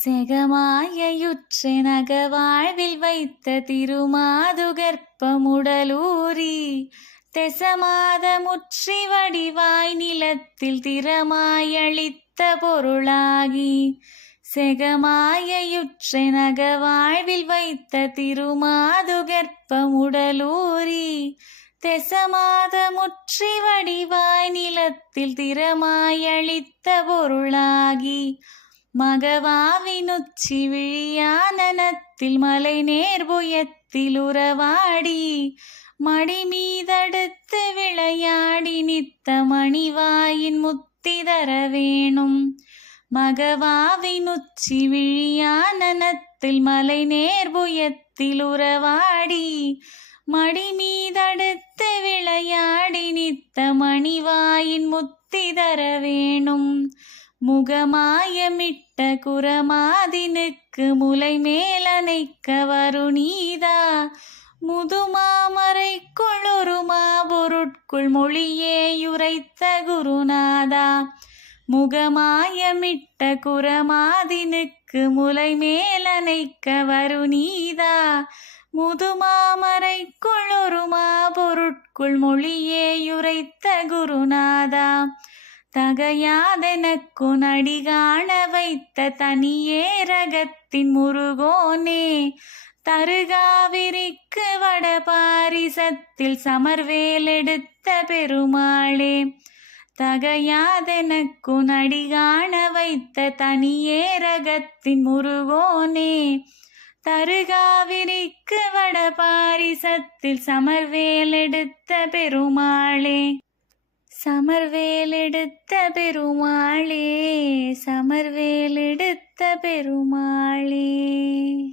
செகமாயுற்றெனக வாழ்வில் வைத்த திருமாதுகற்பமுடலூரி தெசமாத முற்றி வடிவாய் நிலத்தில் திறமாயளித்த பொருளாகி செகமாயுற்றெனக வாழ்வில் வைத்த திருமாதுகற்பமுடலூரி தெசமாத முற்றி வடிவாய் நிலத்தில் திறமாயளித்த பொருளாகி மகவாவினுச்சி விழியானனத்தில் மலை நேர்புயத்தில் உறவாடி மடி மீதடுத்து விளையாடி நித்த மணிவாயின் முத்தி தர வேணும். மகவாவினுச்சி விழியானனத்தில் மலை நேர்புயத்தில் உறவாடி மடி மீதடுத்து விளையாடி நித்த மணிவாயின் முத்தி தர வேணும். முகமாயமிட்ட குரமாதினுக்கு முலை மேலனைக்க வருணீதா முதுமாமரைக்குள் ஒரு மாபொருட்குள் மொழியேயுரைத்த குருநாதா. முகமாயமிட்ட குரமாதினுக்கு முலை மேலனைக்க வருணீதா முதுமாமரைக்குள் ஒரு மாபொருட்குள் மொழியேயுரைத்த குருநாதா. தகையாதெனக்கு நடிகாண வைத்த தனியேரகத்தின் முருகோனே தருகாவிரிக்கு வடபாரிசத்தில் சமர்வேலெடுத்த பெருமாளே. தகையாதெனக்கு நடிகாண வைத்த தனியேரகத்தின் முருகோனே தருகாவிரிக்கு வடபாரிசத்தில் சமர்வேலெடுத்த பெருமாளே. சமர்வேலெடுத்த பெருமாளே, சமர்வேலெடுத்த பெருமாளே.